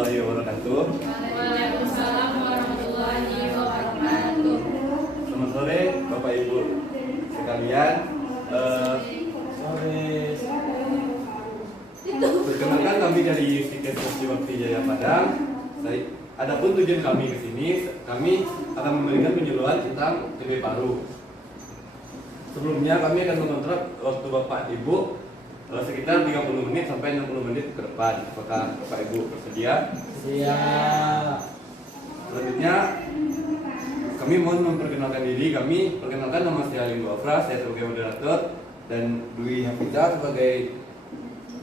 warahmatullahi wabarakatuh. Waalaikumsalam warahmatullahi wabarakatuh. Selamat sore Bapak Ibu sekalian. Sore. Perkenalkan kami dari Puskesmas Bakti Jaya Padang. Adapun tujuan kami ke sini, kami akan memberikan penyuluhan tentang TB paru. Sebelumnya kami akan mengontrak waktu Bapak Ibu sekitar 30 menit sampai 60 menit ke depan. Apakah Bapak Ibu bersedia? Siap. Selanjutnya kami mohon memperkenalkan diri. Kami perkenalkan nama saya Alim Wafra, saya sebagai moderator, dan Dwi Hafizah sebagai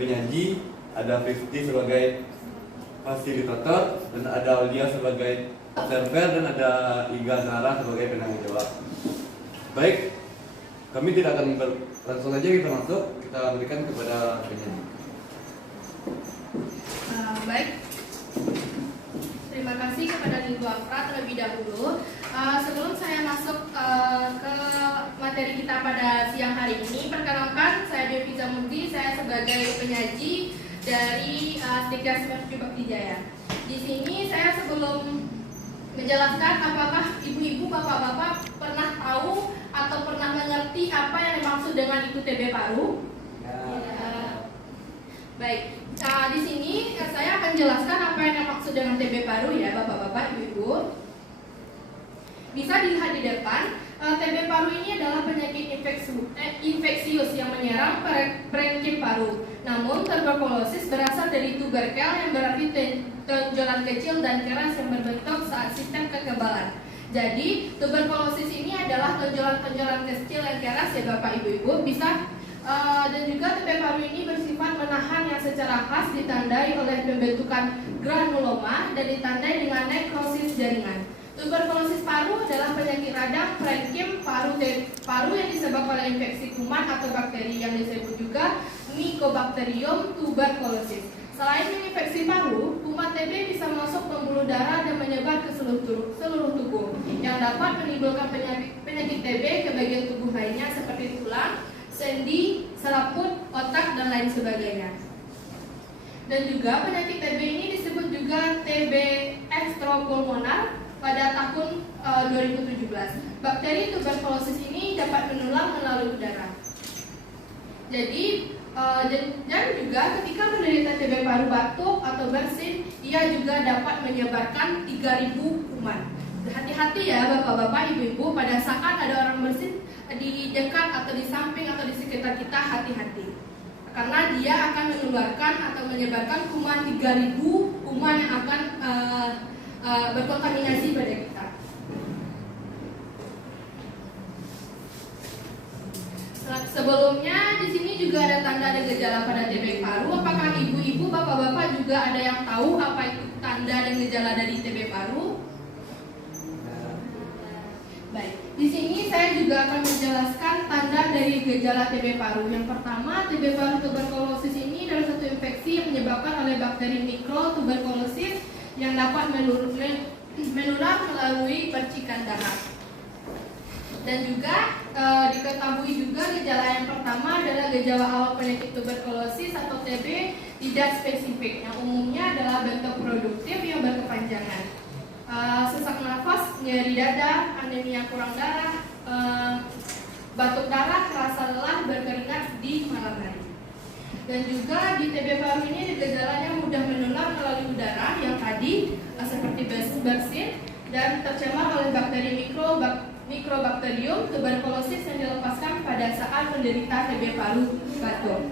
penyaji, ada Fifty sebagai fasilitator, dan ada Aulia sebagai observer, dan ada Iga Zahra sebagai penanggung jawab. Baik, kami tidak akan langsung aja kita masuk, kita berikan kepada penyanyi. Baik, terima kasih kepada Ibu Afra terlebih dahulu. Sebelum saya masuk ke materi kita pada siang hari ini, perkenalkan saya Devi Zamudi, saya sebagai penyaji dari Puskesmas Bakti Jaya. Di sini saya sebelum menjelaskan apakah ibu-ibu, bapak-bapak pernah tahu atau pernah mengerti apa yang dimaksud dengan itu TB paru? Ya. Baik, di sini saya akan jelaskan apa yang dimaksud dengan TB paru ya, bapak-bapak, ibu-ibu. Bisa dilihat di depan, TB paru ini adalah penyakit infeksius yang menyerang parenkim paru. Namun tuberkulosis berasal dari tuberkel yang berarti tonjolan kecil dan keras yang berbentuk saat sistem kekebalan. Jadi tuberkulosis ini adalah tonjolan-tonjolan kecil yang keras ya Bapak Ibu-ibu bisa dan juga TB paru ini bersifat menahan yang secara khas ditandai oleh pembentukan granuloma dan ditandai dengan nekrosis jaringan. Tuberkulosis paru adalah penyakit radang parenkim paru yang disebabkan oleh infeksi kuman atau bakteri yang disebut juga Mycobacterium tuberculosis. Selain infeksi paru, kuman TB bisa masuk pembuluh darah dan menyebar ke seluruh tubuh, yang dapat menimbulkan penyakit TB ke bagian tubuh lainnya seperti tulang, sendi, selaput, otak, dan lain sebagainya. Dan juga penyakit TB ini disebut juga TB ekstropulmonar pada tahun 2017. Bakteri tuberkulosis ini dapat menular melalui udara. Jadi dan juga ketika menderita TB paru batuk atau bersin, ia juga dapat menyebarkan 3.000 kuman. Hati-hati ya bapak-bapak, ibu-ibu, pada saat ada orang bersin di dekat atau di samping atau di sekitar kita, hati-hati. Karena dia akan menularkan atau menyebarkan kuman 3.000 kuman yang akan berkontaminasi pada kita. Sebelumnya di sini juga ada tanda dan gejala pada TB paru. Apakah ibu-ibu, bapak-bapak juga ada yang tahu apa itu tanda dan gejala dari TB paru? Baik, di sini saya juga akan menjelaskan tanda dari gejala TB paru. Yang pertama, TB paru tuberkulosis ini adalah satu infeksi yang menyebabkan oleh bakteri mikrotuberkulosis yang dapat menular melalui percikan darah. Dan juga diketahui juga gejala yang pertama adalah gejala awal penyakit tuberkulosis atau TB tidak spesifik, yang umumnya adalah bentuk produktif yang berkepanjangan, sesak nafas, nyeri dada, anemia kurang darah, batuk darah, rasa lelah, berkeringat di malam hari. Dan juga di TB paru ini gejalanya mudah menular melalui udara yang tadi seperti bersin dan tercemar oleh bakteri Mycobacterium tuberculosis yang dilepaskan pada saat menderita TB paru batuk.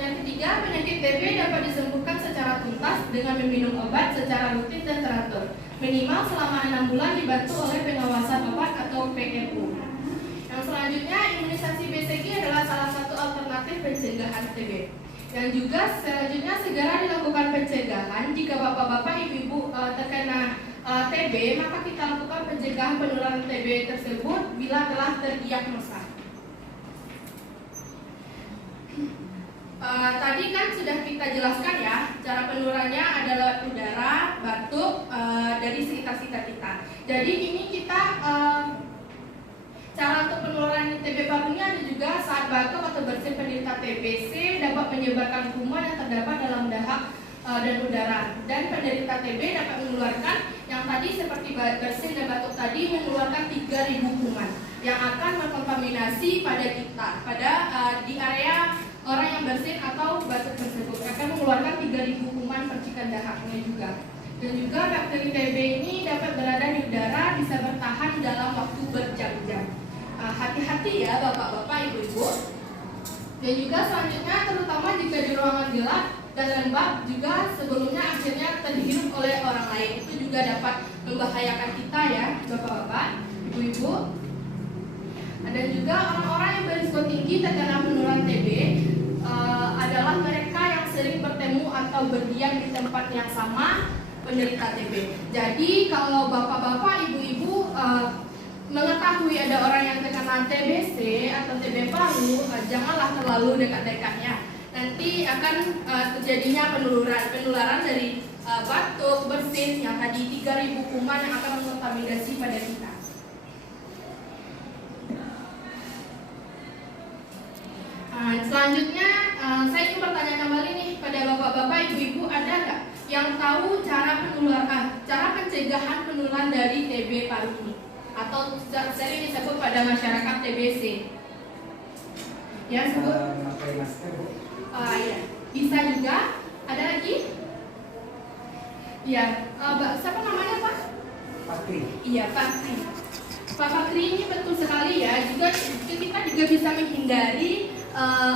Yang ketiga, penyakit TB dapat disembuhkan secara tuntas dengan meminum obat secara rutin dan teratur, minimal selama 6 bulan dibantu oleh pengawasan obat atau PMU. Yang selanjutnya, imunisasi BCG adalah salah satu alternatif pencegahan TB. Yang juga selanjutnya segera dilakukan pencegahan jika bapak-bapak, ibu-ibu terkena TB, maka kita lakukan pencegahan penularan TB tersebut bila telah terdiagnosa. Tadi kan sudah kita jelaskan ya, cara penularannya adalah udara, batuk dari sekitar-sekitar kita. Jadi ini kita cara untuk penularan TB paru ini ada juga saat batuk atau bersin penderita TBC dapat menyebarkan kuman yang terdapat dalam dahak dan udara. Dan penderita TB dapat mengeluarkan yang tadi seperti bersin dan batuk tadi mengeluarkan 3.000 kuman yang akan mengkontaminasi pada kita, di area orang yang bersin atau batuk tersebut akan mengeluarkan 3.000 kuman percikan dahaknya juga. Dan juga bakteri TB ini dapat berada di udara, bisa bertahan dalam waktu berjam-jam. Hati-hati ya bapak-bapak, ibu-ibu. Dan juga selanjutnya terutama jika di ruangan gelap dan lembab juga sebelumnya akhirnya terhirup oleh orang lain, itu juga dapat membahayakan kita ya bapak-bapak, ibu-ibu. Dan juga orang-orang yang berisiko tinggi terkena penularan TB adalah mereka yang sering bertemu atau berdiam di tempat yang sama penderita TB. Jadi kalau bapak-bapak, ibu-ibu mengetahui ada orang yang terkena TBC atau TB paru, janganlah terlalu dekat-dekatnya. Nanti akan terjadinya penularan dari batuk, bersin yang tadi 3.000 kuman yang akan mengkontaminasi pada kita. Selanjutnya saya ingin bertanya kembali nih pada bapak-bapak, ibu-ibu, ada nggak yang tahu cara pencegahan penularan dari TB paru ini? Atau sering disebut pada masyarakat TBC. Ya, sebut. Pakai masker, Bu. Iya. Bisa juga. Ada lagi? Iya. Siapa namanya, Pak? Pakri. Iya, Pakri. Pak Pakri ini betul sekali ya. Juga kita juga bisa menghindari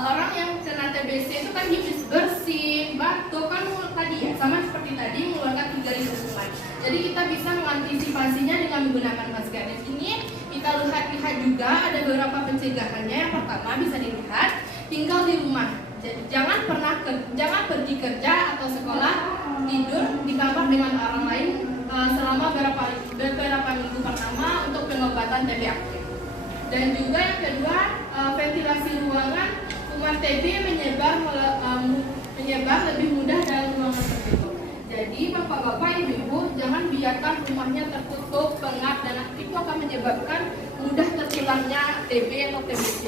orang yang kena TBC itu kan dia bersin, batuk kan tadi ya, sama seperti tadi mengeluarkan 3.000 kuman. Jadi kita bisa mengantisipasinya dengan menggunakan masker. Di sini kita lihat juga ada beberapa pencegahannya. Yang pertama bisa dilihat tinggal di rumah. Jadi jangan pergi kerja atau sekolah, tidur di kamar dengan orang lain selama beberapa minggu pertama untuk pengobatan TB aktif. Dan juga yang kedua, ventilasi ruangan. Kuman TB menyebar lebih mudah dalam ruangan tertutup. Jadi bapak-bapak, ibu-ibu, jangan biarkan rumahnya tertutup, pengap, dan itu akan menyebabkan mudah tertularnya TB atau TBC.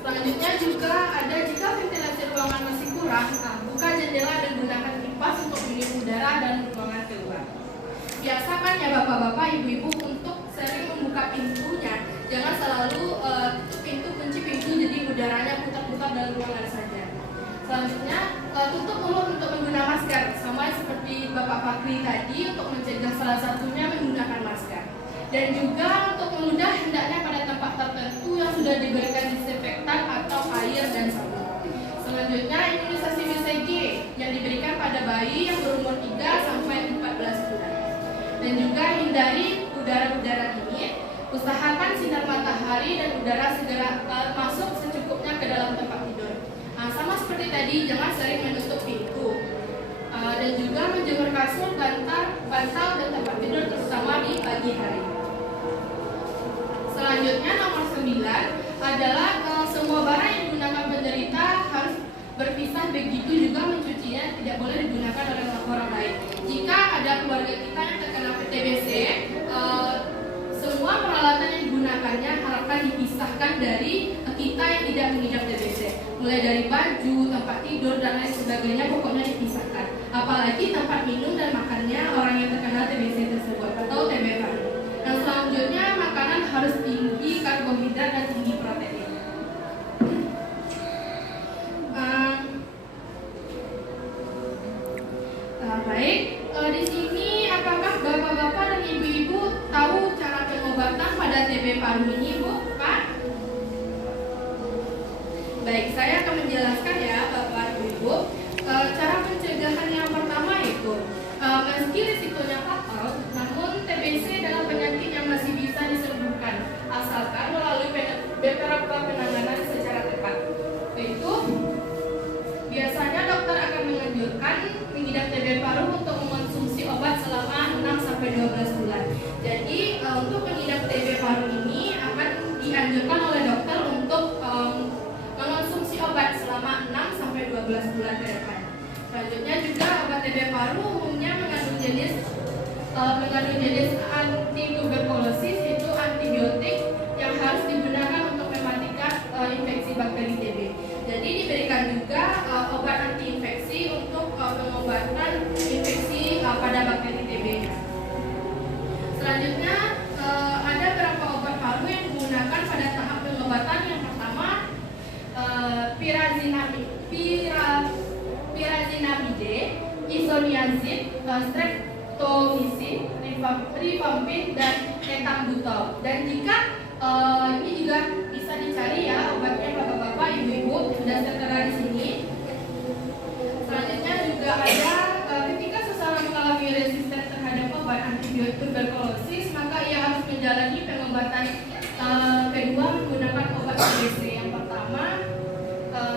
Selanjutnya juga ada jika ventilasi ruangan masih kurang, buka jendela dan gunakan kipas untuk mengisi udara dan ruangan keluar. Biasakan ya bapak-bapak, ibu-ibu untuk sering membuka pintunya. Jangan selalu tutup pintu, kunci pintu, jadi udaranya putar-putar dalam ruangan saja. Selanjutnya tutup mulut untuk menggunakan masker, sama seperti Bapak Fakri tadi, untuk mencegah salah satunya menggunakan masker. Dan juga untuk meludah hendaknya pada tempat tertentu yang sudah diberikan disinfektan atau air dan sabun. Selanjutnya imunisasi BCG yang diberikan pada bayi yang berumur 3 sampai 14 bulan. Dan juga hindari udara-udara dingin. Usahakan sinar matahari dan udara segera masuk secukupnya ke dalam tempat tidur. Sama seperti tadi, jangan sering menutup pintu. Dan juga menjemur kasur, bantal, dan tempat tidur terutama di pagi hari. Selanjutnya nomor 9 adalah semua barang yang digunakan penderita harus berpisah, begitu juga mencucinya tidak boleh digunakan oleh orang lain. Jika ada keluarga kita yang terkena TBC, semua peralatan yang digunakannya harapkan dipisahkan dari kita yang tidak mengidap TBC. Mulai dari baju, tempat tidur, dan lain sebagainya, pokoknya dipisahkan. Apalagi tempat minum dan makannya orang yang terkena TBC tersebut atau TB paru. Dan selanjutnya makanan harus tinggi karbohidrat dan tinggi protein. Baik, di sini apakah bapak-bapak dan ibu-ibu tahu cara pengobatan pada TB paru ini, Bu, Pak? Baik, saya akan menjelaskan ya, Bapak Ibu. Cara pencegahan yang pertama itu, meski risikonya fatal, namun TBC adalah penyakit yang masih bisa disembuhkan, asalkan melalui beberapa penanganan secara tepat. Yaitu, biasanya dokter akan menganjurkan pengidap TB paru untuk mengonsumsi obat selama 6-12 bulan. Jadi untuk pengidap TB paru ini akan dianjurkan oleh dokter untuk mengonsumsi obat selama 6-12 bulan ke depan. Selanjutnya juga obat TB paru umumnya mengandung jenis antituberkulosis, itu antibiotik yang harus digunakan untuk mematikan infeksi bakteri TB. Jadi diberikan juga obat anti infeksi untuk isoniazid, streptomycin, rifampin, dan ethambutol. Dan jika ini juga bisa dicari ya obatnya bapak-bapak, ibu-ibu, sudah tertera di sini. Selanjutnya juga ada ketika seseorang mengalami resisten terhadap obat antibiotik tuberkulosis, maka ia harus menjalani pengobatan kedua menggunakan obat TBC. Yang pertama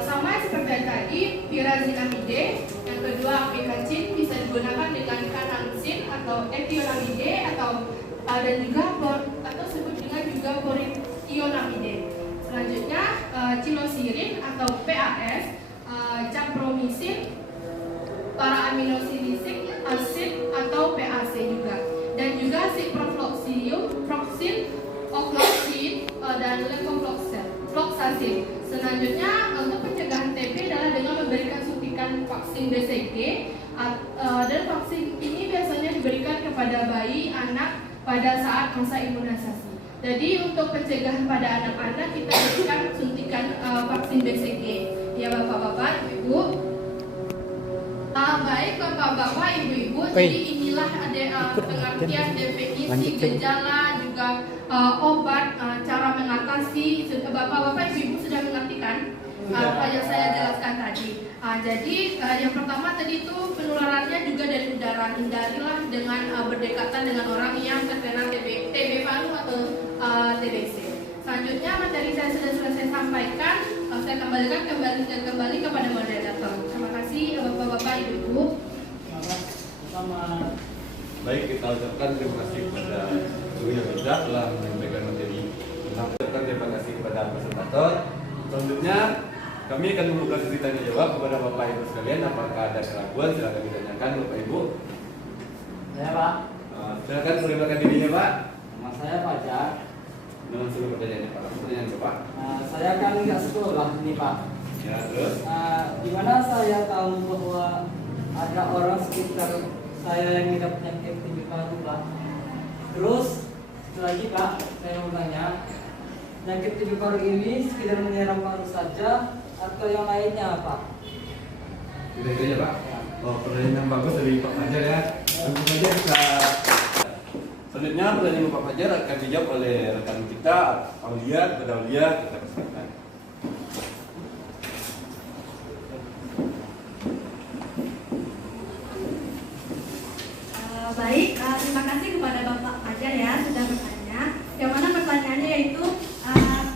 sama seperti yang tadi, pyrazinamide. Yang kedua aplikacin, bisa digunakan dengan kanamsin atau ethionamide dan juga atau sebut dengan juga chlorithionamide. Selanjutnya cilosirin atau PAS, capromycin, para-aminosilisik acid atau PAC juga, dan juga ciprofloxacin, ofloxacin, dan levofloxacin. Selanjutnya untuk pencegahan TB adalah dengan memberikan suntikan vaksin BCG, dan vaksin ini biasanya diberikan kepada bayi anak pada saat masa imunisasi. Jadi untuk pencegahan pada anak-anak kita berikan suntikan vaksin BCG. Ya bapak-bapak, ibu-ibu. Baik bapak-bapak, ibu-ibu. Jadi inilah ada pengertian definisi, gejala, juga obat, cara mengatasi. Bapak-bapak, ibu-ibu sudah mengerti kan apa yang saya jelaskan tadi. Jadi yang pertama tadi itu penularannya juga dari udara. Hindarilah dengan berdekatan dengan orang yang terkena TB paru atau TBC. Selanjutnya materi saya sudah selesai sampaikan. Saya kembalikan kembali kepada moderator. Terima kasih bapak-bapak, ibu-ibu. Baik, kita ucapkan terima kasih kepada Guru yang telah menyampaikan materi. Kita ucapkan terima kasih kepada presentator. Selanjutnya kami akan membuka sesi tanya jawab kepada Bapak Ibu sekalian. Apakah ada keraguan? Silakan ditanyakan Bapak Ibu. Ya Pak. Silakan perkenalkan dirinya Pak. Nama saya Fajar. Langsung pertanyaannya Pak. Pertanyaan Bapak. Saya kan nggak sekolah nih Pak. Ya terus. Gimana saya tahu bahwa ada orang sekitar saya yang mengidap penyakit TB paru Pak? Terus satu lagi Pak, saya mau tanya, penyakit TB paru ini sekedar menyerang paru saja atau yang lainnya Pak? Itu aja Pak. Oh, pertanyaan yang bagus dari Pak Fajar ya. Tentu saja bisa. Selanjutnya pertanyaan Pak Fajar akan dijawab oleh rekan kita Aulia. Kepada Aulia kita persilakan. Baik, terima kasih kepada Bapak Fajar ya sudah bertanya. Yang mana pertanyaannya yaitu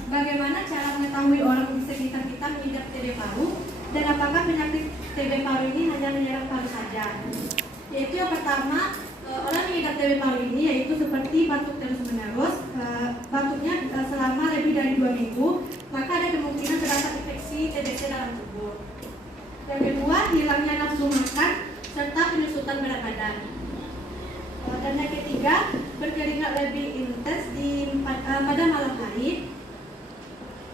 bagaimana cara mengetahui orang di sekitar kita mengidap TB paru dan apakah penyakit TB paru ini hanya menyerang paru saja? Yaitu yang pertama, orang mengidap TB paru ini yaitu seperti batuk terus-menerus, batuknya selama lebih dari 2 minggu, maka ada kemungkinan terdapat infeksi TBC dalam tubuh. Yang kedua, hilangnya nafsu makan serta penyusutan berat badan. Dan yang ketiga, berkeringat lebih intens pada malam hari.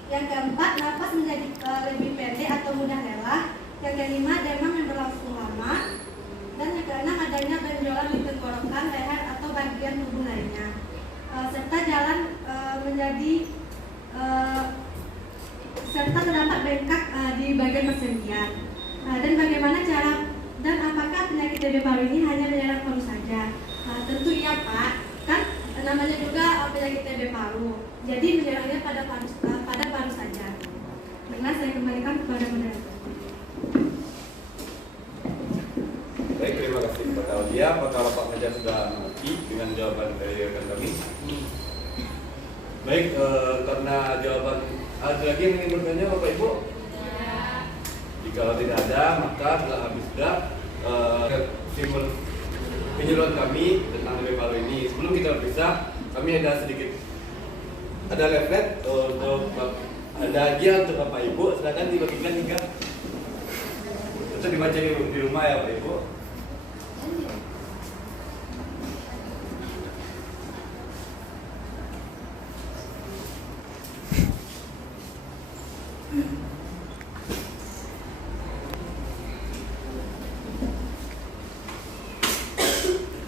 Yang keempat, nafas menjadi lebih pendek atau mudah lelah. Yang kelima, demam yang berlangsung lama. Dan yang keenam, adanya benjolan di tenggorokan, leher atau bagian tubuh lainnya. Serta jalan serta terdapat bengkak di bagian persendian. Dan bagaimana cara dan apakah penyakit TB paru ini hanya menyerang paru saja? Tentu iya Pak, kan namanya juga penyakit TB paru, jadi menyerangnya pada paru saja. Baiklah, saya kembalikan kepada moderator. Baik, terima kasih kepada Aulia. Apakah Bapak Fajar sudah mengerti dengan jawaban dari rekan kami? Baik, karena jawaban ada lagi yang ingin bertanya Bapak Ibu? Jika tidak ada, maka telah habis sudah penyuluhan kami tentang TB paru ini. Sebelum kita berpisah, kami ada sedikit leaflet untuk ada hadiah untuk Bapak Ibu. Silakan dibagikan hingga untuk dibaca di rumah ya Bapak Ibu.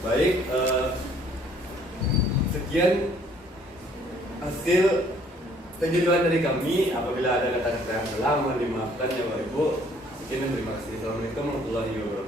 Baik, sekian hasil penjelasan dari kami. Apabila ada kata-kata yang salah, mohon dimaafkan ya Bapak Ibu. Sekian dan terima kasih. Assalamualaikum warahmatullahi wabarakatuh.